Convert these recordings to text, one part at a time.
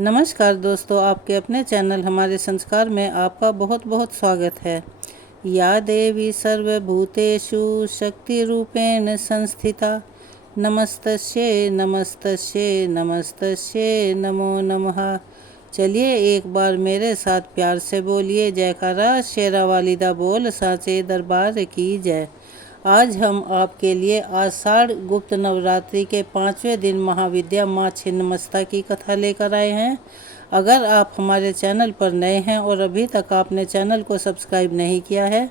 नमस्कार दोस्तों, आपके अपने चैनल हमारे संस्कार में आपका बहुत बहुत स्वागत है। या देवी सर्वभूतेषु शक्तिरूपेण संस्थिता नमस्तस्यै नमस्तस्यै नमस्तस्यै नमो नमः। चलिए एक बार मेरे साथ प्यार से बोलिए, जयकारा शेरा वालिदा बोल साचे दरबार की जय। आज हम आपके लिए आषाढ़ गुप्त नवरात्रि के 5वें दिन महाविद्या माँ छिन्नमस्ता की कथा लेकर आए हैं। अगर आप हमारे चैनल पर नए हैं और अभी तक आपने चैनल को सब्सक्राइब नहीं किया है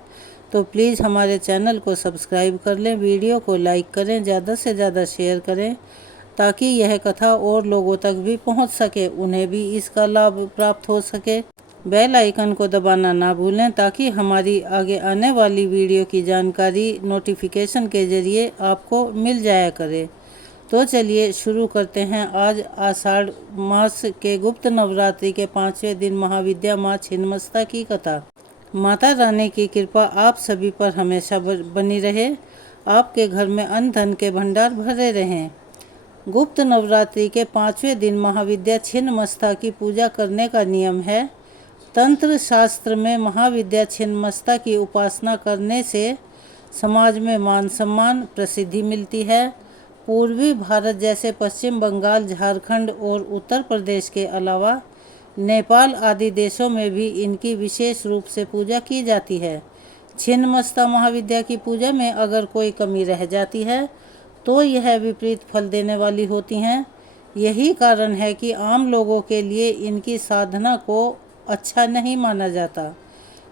तो प्लीज़ हमारे चैनल को सब्सक्राइब कर लें, वीडियो को लाइक करें, ज़्यादा से ज़्यादा शेयर करें ताकि यह कथा और लोगों तक भी पहुंच सके, उन्हें भी इसका लाभ प्राप्त हो सके। बेल आइकन को दबाना ना भूलें ताकि हमारी आगे आने वाली वीडियो की जानकारी नोटिफिकेशन के ज़रिए आपको मिल जाया करे। तो चलिए शुरू करते हैं आज आषाढ़ मास के गुप्त नवरात्रि के 5वें दिन महाविद्या माँ छिन्नमस्ता की कथा। माता रानी की कृपा आप सभी पर हमेशा बनी रहे, आपके घर में अन्न धन के भंडार भरे रहें। गुप्त नवरात्रि के 5वें दिन महाविद्या छिन्नमस्ता की पूजा करने का नियम है। तंत्र शास्त्र में महाविद्या छिन्नमस्ता की उपासना करने से समाज में मान सम्मान प्रसिद्धि मिलती है। पूर्वी भारत जैसे पश्चिम बंगाल, झारखंड और उत्तर प्रदेश के अलावा नेपाल आदि देशों में भी इनकी विशेष रूप से पूजा की जाती है। छिन्नमस्ता महाविद्या की पूजा में अगर कोई कमी रह जाती है तो यह विपरीत फल देने वाली होती हैं। यही कारण है कि आम लोगों के लिए इनकी साधना को अच्छा नहीं माना जाता।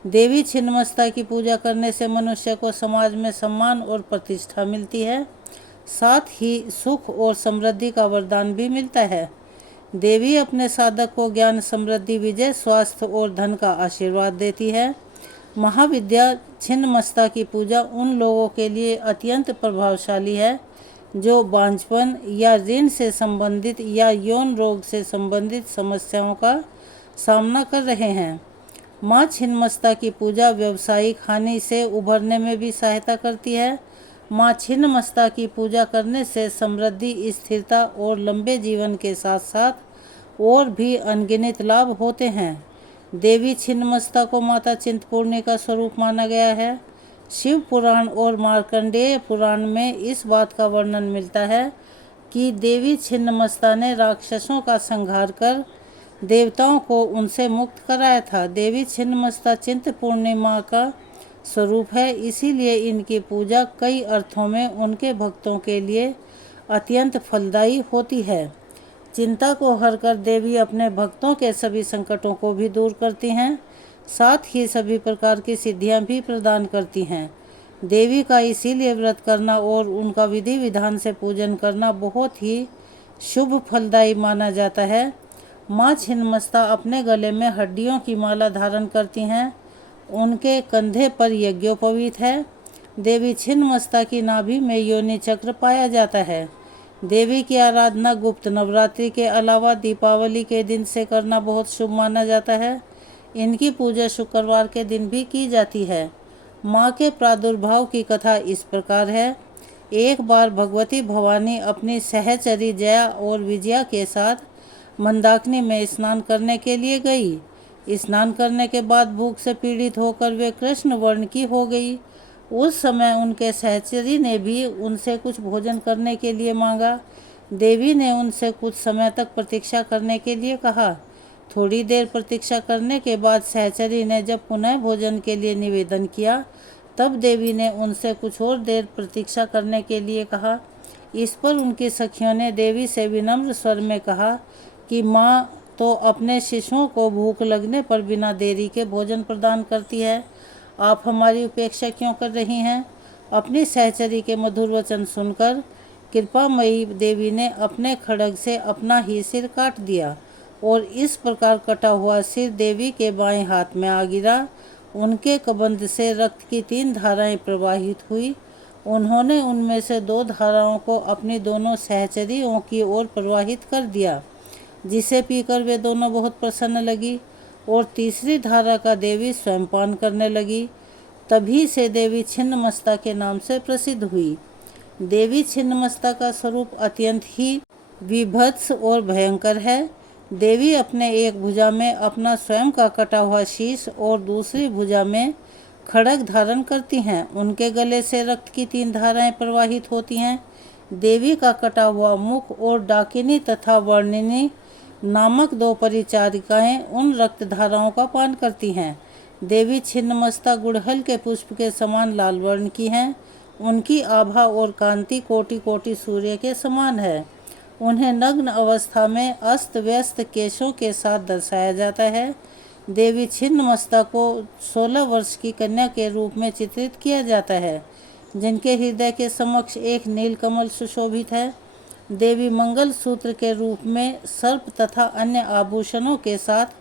देवी छिन्नमस्ता की पूजा करने से मनुष्य को समाज में सम्मान और प्रतिष्ठा मिलती है, साथ ही सुख और समृद्धि का वरदान भी मिलता है। देवी अपने साधक को ज्ञान, समृद्धि, विजय, स्वास्थ्य और धन का आशीर्वाद देती है। महाविद्या छिन्नमस्ता की पूजा उन लोगों के लिए अत्यंत प्रभावशाली है जो बांझपन या ऋण से संबंधित या यौन रोग से संबंधित समस्याओं का सामना कर रहे हैं। माँ छिन्नमस्ता की पूजा व्यावसायिक हानि से उभरने में भी सहायता करती है। माँ छिन्नमस्ता की पूजा करने से समृद्धि, स्थिरता और लंबे जीवन के साथ साथ और भी अनगिनत लाभ होते हैं। देवी छिन्नमस्ता को माता चिंतपूर्णी का स्वरूप माना गया है। शिव पुराण और मार्कंडेय पुराण में इस बात का वर्णन मिलता है कि देवी छिन्नमस्ता ने राक्षसों का संहार कर देवताओं को उनसे मुक्त कराया था। देवी छिन्नमस्ता चिंतपूर्णी माँ का स्वरूप है, इसीलिए इनकी पूजा कई अर्थों में उनके भक्तों के लिए अत्यंत फलदायी होती है। चिंता को हर कर देवी अपने भक्तों के सभी संकटों को भी दूर करती हैं, साथ ही सभी प्रकार की सिद्धियां भी प्रदान करती हैं। देवी का इसीलिए व्रत करना और उनका विधि विधान से पूजन करना बहुत ही शुभ फलदायी माना जाता है। माँ छिन्नमस्ता अपने गले में हड्डियों की माला धारण करती हैं, उनके कंधे पर यज्ञोपवीत है। देवी छिन्नमस्ता की नाभि में योनि चक्र पाया जाता है। देवी की आराधना गुप्त नवरात्रि के अलावा दीपावली के दिन से करना बहुत शुभ माना जाता है। इनकी पूजा शुक्रवार के दिन भी की जाती है। माँ के प्रादुर्भाव की कथा इस प्रकार है। एक बार भगवती भवानी अपनी सहचरी जया और विजया के साथ मंदाकिनी में स्नान करने के लिए गई। स्नान करने के बाद भूख से पीड़ित होकर वे कृष्ण वर्ण की हो गई। उस समय उनके सहचरी ने भी उनसे कुछ भोजन करने के लिए मांगा। देवी ने उनसे कुछ समय तक प्रतीक्षा करने के लिए कहा। थोड़ी देर प्रतीक्षा करने के बाद सहचरी ने जब पुनः भोजन के लिए निवेदन किया तब देवी ने उनसे कुछ और देर प्रतीक्षा करने के लिए कहा। इस पर उनकी सखियों ने देवी से विनम्र स्वर में कहा कि माँ तो अपने शिशुओं को भूख लगने पर बिना देरी के भोजन प्रदान करती है, आप हमारी उपेक्षा क्यों कर रही हैं? अपनी सहचरी के मधुर वचन सुनकर कृपामयी देवी ने अपने खड्ग से अपना ही सिर काट दिया और इस प्रकार कटा हुआ सिर देवी के बाएं हाथ में आ गिरा। उनके कबंध से रक्त की 3 धाराएं प्रवाहित हुई। उन्होंने उनमें से 2 धाराओं को अपनी दोनों सहचरियों की ओर प्रवाहित कर दिया, जिसे पीकर वे दोनों बहुत प्रसन्न लगी और तीसरी धारा का देवी स्वयं पान करने लगी। तभी से देवी छिन्नमस्ता के नाम से प्रसिद्ध हुई। देवी छिन्नमस्ता का स्वरूप अत्यंत ही विभत्स और भयंकर है। देवी अपने एक भुजा में अपना स्वयं का कटा हुआ शीश और दूसरी भुजा में खड्ग धारण करती हैं। उनके गले से रक्त की 3 धाराएं प्रवाहित होती हैं। देवी का कटा हुआ मुख और डाकिनी तथा वर्णिनी नामक 2 परिचारिकाएं उन रक्त धाराओं का पान करती हैं। देवी छिन्नमस्ता गुड़हल के पुष्प के समान लाल वर्ण की हैं। उनकी आभा और कांति कोटि कोटि सूर्य के समान है। उन्हें नग्न अवस्था में अस्त व्यस्त केशों के साथ दर्शाया जाता है। देवी छिन्नमस्ता को 16 वर्ष की कन्या के रूप में चित्रित किया जाता है, जिनके हृदय के समक्ष एक नीलकमल सुशोभित है। देवी मंगल सूत्र के रूप में सर्प तथा अन्य आभूषणों के साथ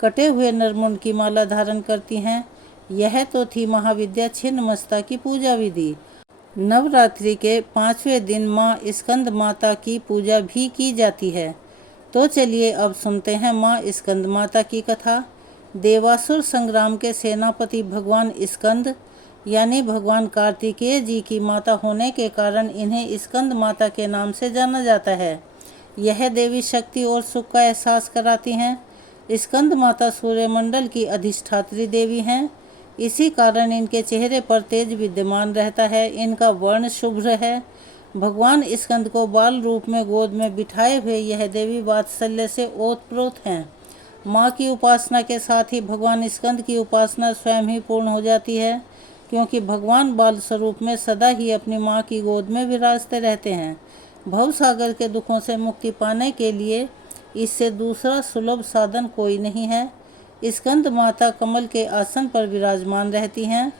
कटे हुए नरमुंड की माला धारण करती हैं। यह तो थी महाविद्या छिन्नमस्ता की पूजा विधि। नवरात्रि के 5वें दिन माँ स्कंद माता की पूजा भी की जाती है। तो चलिए अब सुनते हैं माँ स्कंद माता की कथा। देवासुर संग्राम के सेनापति भगवान स्कंद यानी भगवान कार्तिकेय जी की माता होने के कारण इन्हें स्कंद माता के नाम से जाना जाता है। यह देवी शक्ति और सुख का एहसास कराती हैं। स्कंद माता सूर्यमंडल की अधिष्ठात्री देवी हैं। इसी कारण इनके चेहरे पर तेज विद्यमान रहता है। इनका वर्ण शुभ्र है। भगवान स्कंद को बाल रूप में गोद में बिठाए हुए यह देवी वात्सल्य से ओतप्रोत हैं। माँ की उपासना के साथ ही भगवान स्कंद की उपासना स्वयं ही पूर्ण हो जाती है, क्योंकि भगवान बाल स्वरूप में सदा ही अपनी माँ की गोद में विराजते रहते हैं। भवसागर के दुखों से मुक्ति पाने के लिए इससे दूसरा सुलभ साधन कोई नहीं है। स्कंद माता कमल के आसन पर विराजमान रहती हैं,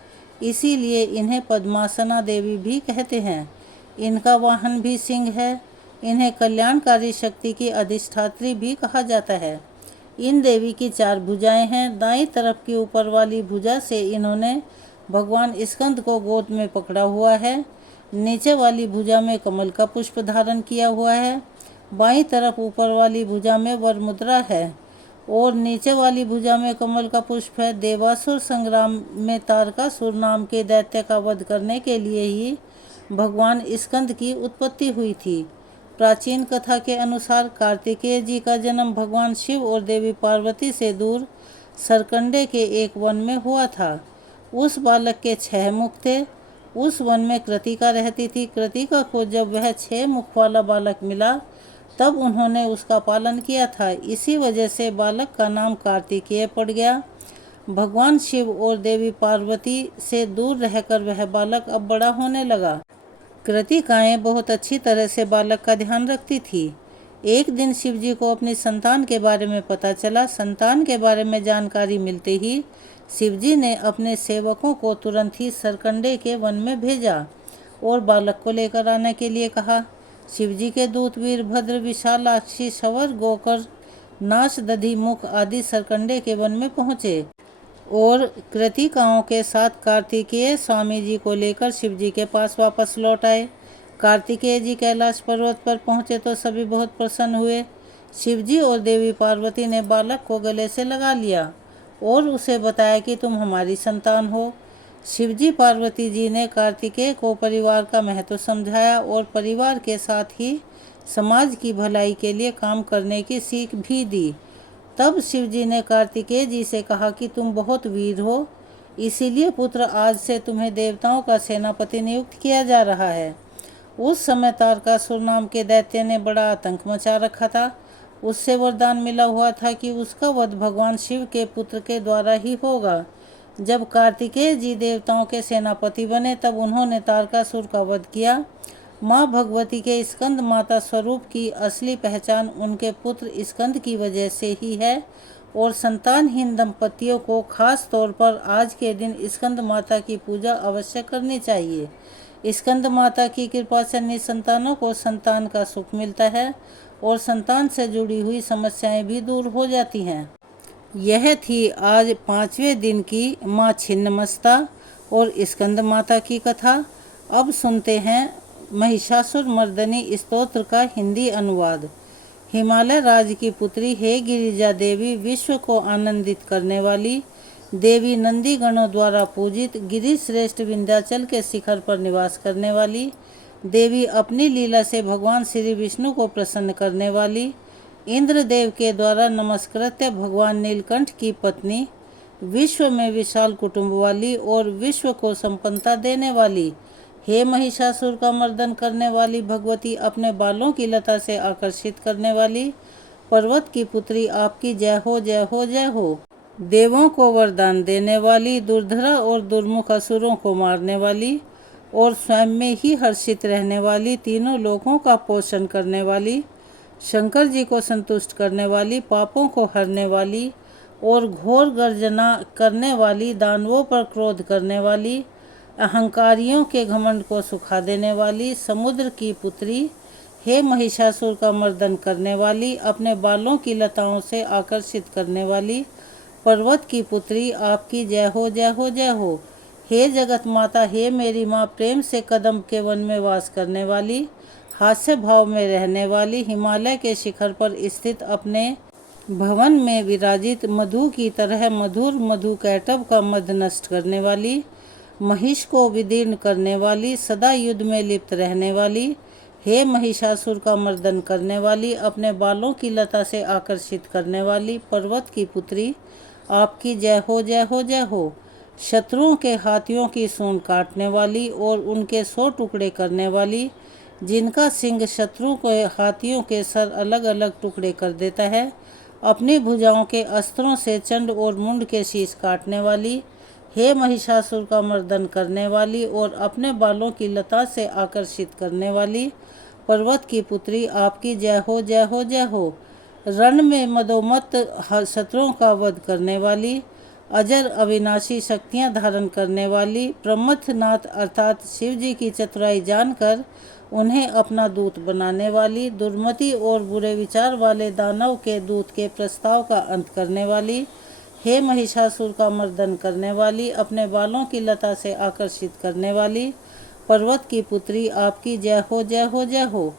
इसीलिए इन्हें पद्मासना देवी भी कहते हैं। इनका वाहन भी सिंह है। इन्हें कल्याणकारी शक्ति की अधिष्ठात्री भी कहा जाता है। इन देवी की 4 भुजाएं हैं। दाईं तरफ की ऊपर वाली भुजा से इन्होंने भगवान स्कंद को गोद में पकड़ा हुआ है। नीचे वाली भुजा में कमल का पुष्प धारण किया हुआ है। बाईं तरफ ऊपर वाली भुजा में वर मुद्रा है और नीचे वाली भुजा में कमल का पुष्प है। देवासुर संग्राम में तारकासुर नाम के दैत्य का वध करने के लिए ही भगवान स्कंद की उत्पत्ति हुई थी। प्राचीन कथा के अनुसार कार्तिकेय जी का जन्म भगवान शिव और देवी पार्वती से दूर सरकंडे के एक वन में हुआ था। उस बालक के 6 मुख थे। उस वन में कृतिका रहती थी। कृतिका को जब वह 6 मुख वाला बालक मिला तब उन्होंने उसका पालन किया था। इसी वजह से बालक का नाम कार्तिकेय पड़ गया। भगवान शिव और देवी पार्वती से दूर रहकर वह बालक अब बड़ा होने लगा। कृतिकाएं बहुत अच्छी तरह से बालक का ध्यान रखती थी। एक दिन शिव जी को अपनी संतान के बारे में पता चला। संतान के बारे में जानकारी मिलते ही शिव जी ने अपने सेवकों को तुरंत ही सरकंडे के वन में भेजा और बालक को लेकर आने के लिए कहा। शिव जी के दूत वीरभद्र, विशालाक्षी, शवर, गोकर, नाश, दधि मुख आदि सरकंडे के वन में पहुँचे और कृतिकाओं के साथ कार्तिकेय स्वामी जी को लेकर शिव जी के पास वापस लौट आए। कार्तिकेय जी कैलाश पर्वत पर पहुँचे तो सभी बहुत प्रसन्न हुए। शिव जी और देवी पार्वती ने बालक को गले से लगा लिया और उसे बताया कि तुम हमारी संतान हो। शिवजी पार्वती जी ने कार्तिकेय को परिवार का महत्व समझाया और परिवार के साथ ही समाज की भलाई के लिए काम करने की सीख भी दी। तब शिवजी ने कार्तिकेय जी से कहा कि तुम बहुत वीर हो, इसीलिए पुत्र आज से तुम्हें देवताओं का सेनापति नियुक्त किया जा रहा है। उस समय तारकासुर नाम के दैत्य ने बड़ा आतंक मचा रखा था। उससे वरदान मिला हुआ था कि उसका वध भगवान शिव के पुत्र के द्वारा ही होगा। जब कार्तिकेय जी देवताओं के सेनापति बने तब उन्होंने तारकासुर का वध किया। माँ भगवती के स्कंद माता स्वरूप की असली पहचान उनके पुत्र स्कंद की वजह से ही है और संतानहीन दंपतियों को खास तौर पर आज के दिन स्कंद माता की पूजा अवश्य करनी चाहिए। स्कंद माता की कृपा से निसंतानों को संतान का सुख मिलता है और संतान से जुड़ी हुई समस्याएं भी दूर हो जाती हैं। यह थी आज 5वें दिन की माँ छिन्नमस्ता और स्कंद माता की कथा। अब सुनते हैं महिषासुर मर्दनी स्तोत्र का हिंदी अनुवाद। हिमालय राज्य की पुत्री हे गिरिजा देवी, विश्व को आनंदित करने वाली देवी, नंदी गणों द्वारा पूजित, गिरि श्रेष्ठ विंध्याचल के शिखर पर निवास करने वाली देवी, अपनी लीला से भगवान श्री विष्णु को प्रसन्न करने वाली इंद्रदेव के द्वारा नमस्कृत्य भगवान नीलकंठ की पत्नी, विश्व में विशाल कुटुंब वाली और विश्व को संपन्नता देने वाली, हे महिषासुर का मर्दन करने वाली भगवती, अपने बालों की लता से आकर्षित करने वाली, पर्वत की पुत्री, आपकी जय हो जय हो जय हो। देवों को वरदान देने वाली, दुर्धरा और दुर्मुख असुरों को मारने वाली और स्वयं में ही हर्षित रहने वाली, तीनों लोकों का पोषण करने वाली, शंकर जी को संतुष्ट करने वाली, पापों को हरने वाली और घोर गर्जना करने वाली, दानवों पर क्रोध करने वाली, अहंकारियों के घमंड को सुखा देने वाली, समुद्र की पुत्री, हे महिषासुर का मर्दन करने वाली, अपने बालों की लताओं से आकर्षित करने वाली, पर्वत की पुत्री, आपकी जय हो जय हो जय हो। हे जगत माता, हे मेरी माँ, प्रेम से कदम के वन में वास करने वाली, हास्य भाव में रहने वाली, हिमालय के शिखर पर स्थित अपने भवन में विराजित, मधु की तरह मधुर मधु कैटभ का मध नष्ट करने वाली, महिष को विदीर्ण करने वाली, सदा युद्ध में लिप्त रहने वाली, हे महिषासुर का मर्दन करने वाली, अपने बालों की लता से आकर्षित करने वाली, पर्वत की पुत्री, आपकी जय हो जय हो जय हो। शत्रुओं के हाथियों की सूंड काटने वाली और उनके 100 टुकड़े करने वाली, जिनका सिंह शत्रु को हाथियों के सर अलग अलग टुकड़े कर देता है, अपनी भुजाओं के अस्त्रों से चंड और मुंड के शीश काटने वाली, हे महिषासुर का मर्दन करने वाली और अपने बालों की लता से आकर्षित करने वाली, पर्वत की पुत्री, आपकी जय हो जय हो जय हो। रण में मदोमत शत्रुओं का वध करने वाली, अजर अविनाशी शक्तियां धारण करने वाली, प्रमथनाथ अर्थात शिव जी की चतुराई जानकर उन्हें अपना दूत बनाने वाली, दुर्मति और बुरे विचार वाले दानव के दूत के प्रस्ताव का अंत करने वाली, हे महिषासुर का मर्दन करने वाली, अपने बालों की लता से आकर्षित करने वाली, पर्वत की पुत्री, आपकी जय हो जय हो जय हो।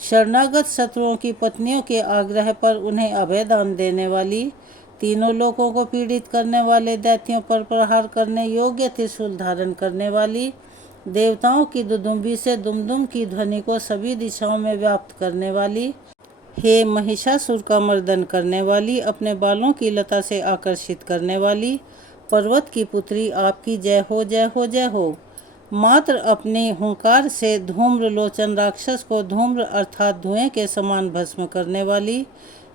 शरणागत शत्रुओं की पत्नियों के आग्रह पर उन्हें अभय दान देने वाली, तीनों लोगों को पीड़ित करने वाले, दैत्यों पर प्रहार करने योग्य त्रिशूल धारण करने वाली, देवताओं की दुदुम्बी से दुमदुम की ध्वनि को सभी दिशाओं में व्याप्त करने वाली, हे महिषासुर का मर्दन करने वाली, अपने बालों की लता से आकर्षित करने वाली, पर्वत की पुत्री, आपकी जय हो जय हो जय हो। मात्र अपने हुंकार से धूम्र लोचन राक्षस को धूम्र अर्थात धुएं के समान भस्म करने वाली,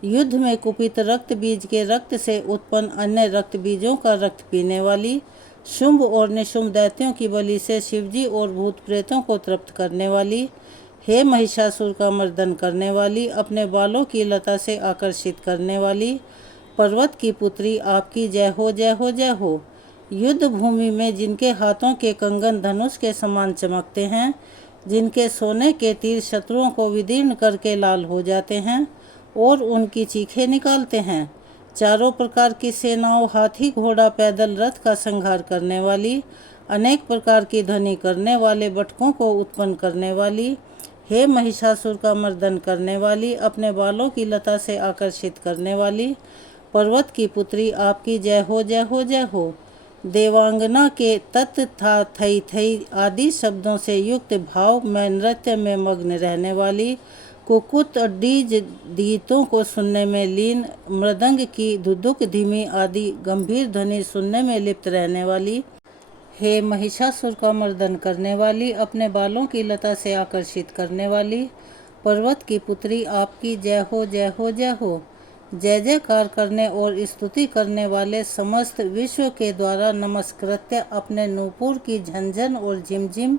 युद्ध में कुपित रक्त बीज के रक्त से उत्पन्न अन्य रक्त बीजों का रक्त पीने वाली, शुंभ और निशुंभ दैत्यों की बलि से शिवजी और भूत प्रेतों को तृप्त करने वाली, हे महिषासुर का मर्दन करने वाली, अपने बालों की लता से आकर्षित करने वाली, पर्वत की पुत्री, आपकी जय हो जय हो जय हो। युद्ध भूमि में जिनके हाथों के कंगन धनुष के समान चमकते हैं, जिनके सोने के तीर शत्रुओं को विदीर्ण करके लाल हो जाते हैं और उनकी चीखें निकालते हैं, चारों प्रकार की सेनाओं, हाथी घोड़ा पैदल रथ का संहार करने वाली, अनेक प्रकार की ध्वनि करने वाले बटकों को उत्पन्न करने वाली, हे महिषासुर का मर्दन करने वाली, अपने बालों की लता से आकर्षित करने वाली, पर्वत की पुत्री, आपकी जय हो जय हो जय हो। देवांगना के तत् था थई थई आदि शब्दों से युक्त भाव में नृत्य में मग्न रहने वाली, कुकुत डीज गीतों को सुनने में लीन, मृदंग की धुधुक धीमी आदि गंभीर ध्वनि सुनने में लिप्त रहने वाली, हे महिषासुर का मर्दन करने वाली, अपने बालों की लता से आकर्षित करने वाली, पर्वत की पुत्री, आपकी जय हो जय हो जय हो। जय जयकार करने और स्तुति करने वाले समस्त विश्व के द्वारा नमस्कृत्य अपने नूपुर की झंझन और झिमझिम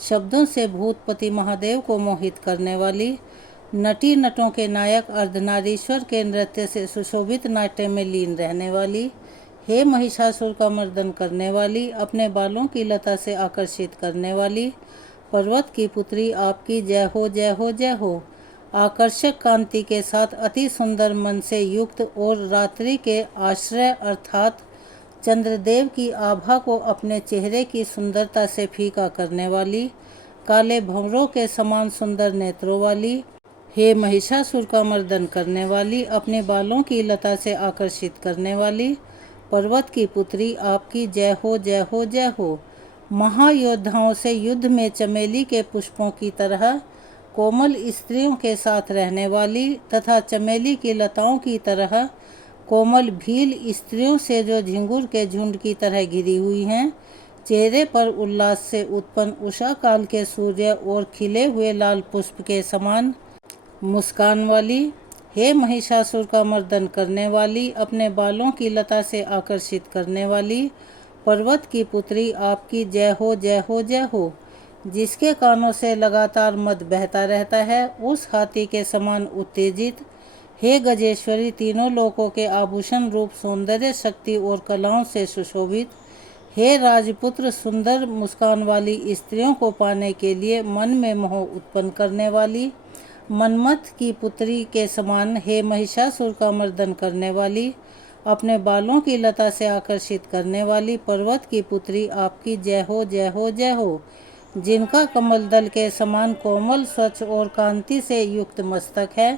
शब्दों से भूतपति महादेव को मोहित करने वाली, नटी नटों के नायक अर्धनारीश्वर के नृत्य से सुशोभित नाट्य में लीन रहने वाली, हे महिषासुर का मर्दन करने वाली, अपने बालों की लता से आकर्षित करने वाली, पर्वत की पुत्री, आपकी जय हो जय हो जय हो। आकर्षक कांति के साथ अति सुंदर मन से युक्त और रात्रि के आश्रय अर्थात चंद्रदेव की आभा को अपने चेहरे की सुंदरता से फीका करने वाली, काले भंवरों के समान सुंदर नेत्रों वाली, हे महिषासुर का मर्दन करने वाली, अपने बालों की लता से आकर्षित करने वाली, पर्वत की पुत्री, आपकी जय हो जय हो जय हो। महायोद्धाओं से युद्ध में चमेली के पुष्पों की तरह कोमल स्त्रियों के साथ रहने वाली तथा चमेली की लताओं की तरह कोमल भील स्त्रियों से जो झिंगुर के झुंड की तरह घिरी हुई हैं, चेहरे पर उल्लास से उत्पन्न उषा काल के सूर्य और खिले हुए लाल पुष्प के समान मुस्कान वाली, हे महिषासुर का मर्दन करने वाली, अपने बालों की लता से आकर्षित करने वाली पर्वत की पुत्री, आपकी जय हो जय हो जय हो। जिसके कानों से लगातार मद बहता रहता है, उस हाथी के समान उत्तेजित, हे गजेश्वरी, तीनों लोकों के आभूषण रूप सौंदर्य शक्ति और कलाओं से सुशोभित, हे राजपुत्र, सुंदर मुस्कान वाली स्त्रियों को पाने के लिए मन में मोह उत्पन्न करने वाली मनमथ की पुत्री के समान, हे महिषासुर का मर्दन करने वाली, अपने बालों की लता से आकर्षित करने वाली पर्वत की पुत्री, आपकी जय हो जय हो जय हो। जिनका कमल दल के समान कोमल स्वच्छ और कांति से युक्त मस्तक है,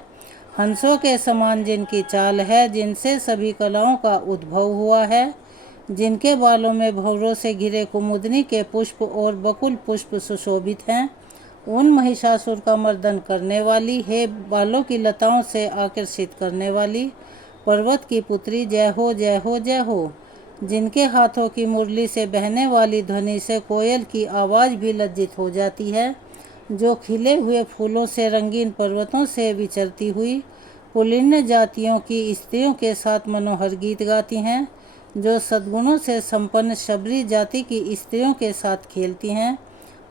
हंसों के समान जिनकी चाल है, जिनसे सभी कलाओं का उद्भव हुआ है, जिनके बालों में भंवरों से घिरे कुमुदनी के पुष्प और बकुल पुष्प सुशोभित हैं, उन महिषासुर का मर्दन करने वाली, हे बालों की लताओं से आकर्षित करने वाली पर्वत की पुत्री, जय हो जय हो जय हो। जिनके हाथों की मुरली से बहने वाली ध्वनि से कोयल की आवाज़ भी लज्जित हो जाती है, जो खिले हुए फूलों से रंगीन पर्वतों से विचरती हुई पुलिन्य जातियों की स्त्रियों के साथ मनोहर गीत गाती हैं, जो सद्गुणों से संपन्न शबरी जाति की स्त्रियों के साथ खेलती हैं,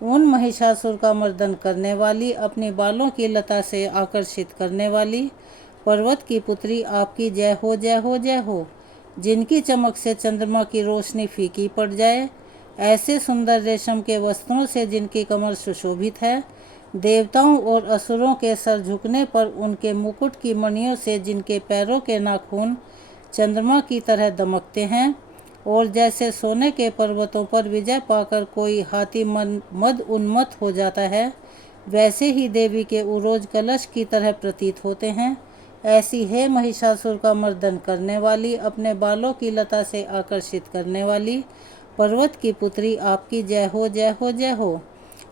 उन महिषासुर का मर्दन करने वाली, अपनी बालों की लता से आकर्षित करने वाली पर्वत की पुत्री, आपकी जय हो जय हो जय हो। जिनकी चमक से चंद्रमा की रोशनी फीकी पड़ जाए, ऐसे सुंदर रेशम के वस्त्रों से जिनकी कमर सुशोभित है, देवताओं और असुरों के सर झुकने पर उनके मुकुट की मणियों से जिनके पैरों के नाखून चंद्रमा की तरह दमकते हैं, और जैसे सोने के पर्वतों पर विजय पाकर कोई हाथी मद उन्मत्त हो जाता है, वैसे ही देवी के उरोज कलश की तरह प्रतीत होते हैं, ऐसी है महिषासुर का मर्दन करने वाली, अपने बालों की लता से आकर्षित करने वाली पर्वत की पुत्री, आपकी जय हो जय हो जय हो।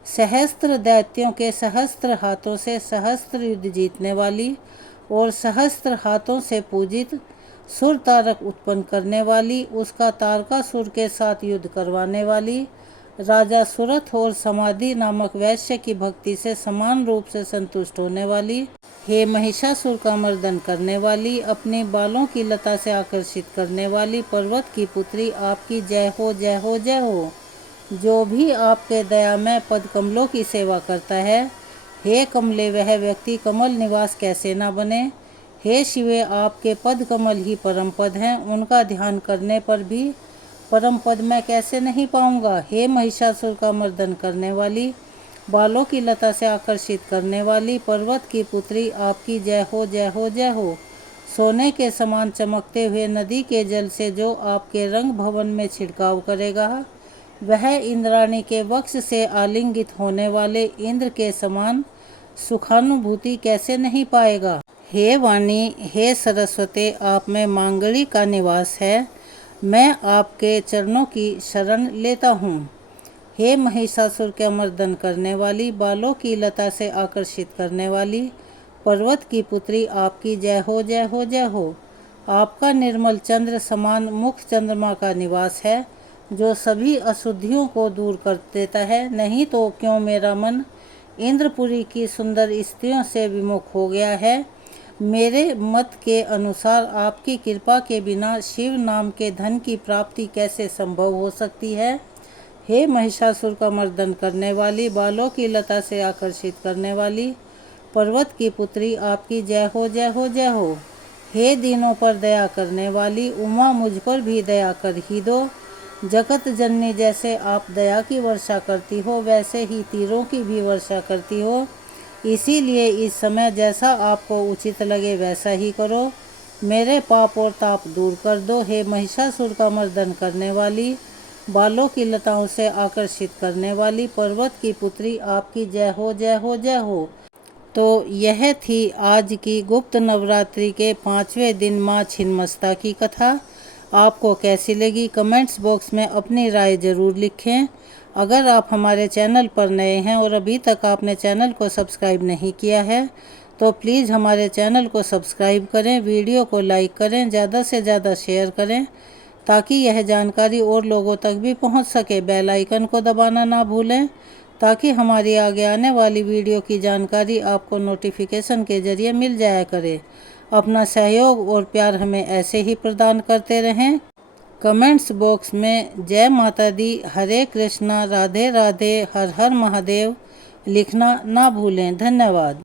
सहस्त्र दैत्यों के सहस्त्र हाथों से सहस्त्र युद्ध जीतने वाली और सहस्त्र हाथों से पूजित सुर तारक उत्पन्न करने वाली, उसका तारकासुर के साथ युद्ध करवाने वाली, राजा सुरथ और समाधि नामक वैश्य की भक्ति से समान रूप से संतुष्ट होने वाली, हे महिषासुर का मर्दन करने वाली, अपने बालों की लता से आकर्षित करने वाली पर्वत की पुत्री, आपकी जय हो जय हो जय हो। जो भी आपके दयामय पद कमलों की सेवा करता है, हे कमले, वह व्यक्ति कमल निवास कैसे न बने। हे शिवे, आपके पद कमल ही परम पद हैं, उनका ध्यान करने पर भी परम पद मैं कैसे नहीं पाऊंगा। हे महिषासुर का मर्दन करने वाली, बालों की लता से आकर्षित करने वाली पर्वत की पुत्री, आपकी जय हो जय हो जय हो। सोने के समान चमकते हुए नदी के जल से जो आपके रंग भवन में छिड़काव करेगा, वह इंद्राणी के वक्ष से आलिंगित होने वाले इंद्र के समान सुखानुभूति कैसे नहीं पाएगा। हे वाणी, हे सरस्वती, आप में मांगली का निवास है, मैं आपके चरणों की शरण लेता हूँ। हे महिषासुर के मर्दन करने वाली, बालों की लता से आकर्षित करने वाली पर्वत की पुत्री, आपकी जय हो जय हो जय हो। आपका निर्मल चंद्र समान मुख चंद्रमा का निवास है, जो सभी अशुद्धियों को दूर कर देता है। नहीं तो क्यों मेरा मन इंद्रपुरी की सुंदर स्त्रियों से विमुख हो गया है। मेरे मत के अनुसार आपकी कृपा के बिना शिव नाम के धन की प्राप्ति कैसे संभव हो सकती है। हे महिषासुर का मर्दन करने वाली, बालों की लता से आकर्षित करने वाली पर्वत की पुत्री, आपकी जय हो जय हो जय हो। हे दीनों पर दया करने वाली उमा, मुझ पर भी दया कर ही दो। जगत जननी, जैसे आप दया की वर्षा करती हो, वैसे ही तीरों की भी वर्षा करती हो। इसीलिए इस समय जैसा आपको उचित लगे वैसा ही करो। मेरे पाप और ताप दूर कर दो। हे महिषासुर का मर्दन करने वाली, बालों की लताओं से आकर्षित करने वाली पर्वत की पुत्री, आपकी जय हो जय हो जय हो। तो यह थी आज की गुप्त नवरात्रि के 5वें दिन माँ छिन्नमस्ता की कथा। आपको कैसी लगी कमेंट्स बॉक्स में अपनी राय ज़रूर लिखें। अगर आप हमारे चैनल पर नए हैं और अभी तक आपने चैनल को सब्सक्राइब नहीं किया है तो प्लीज़ हमारे चैनल को सब्सक्राइब करें, वीडियो को लाइक करें, ज़्यादा से ज़्यादा शेयर करें ताकि यह जानकारी और लोगों तक भी पहुंच सके। बेल आइकन को दबाना ना भूलें ताकि हमारी आगे आने वाली वीडियो की जानकारी आपको नोटिफिकेशन के ज़रिए मिल जाया करे। अपना सहयोग और प्यार हमें ऐसे ही प्रदान करते रहें। कमेंट्स बॉक्स में जय माता दी, हरे कृष्णा, राधे राधे, हर हर महादेव लिखना ना भूलें। धन्यवाद।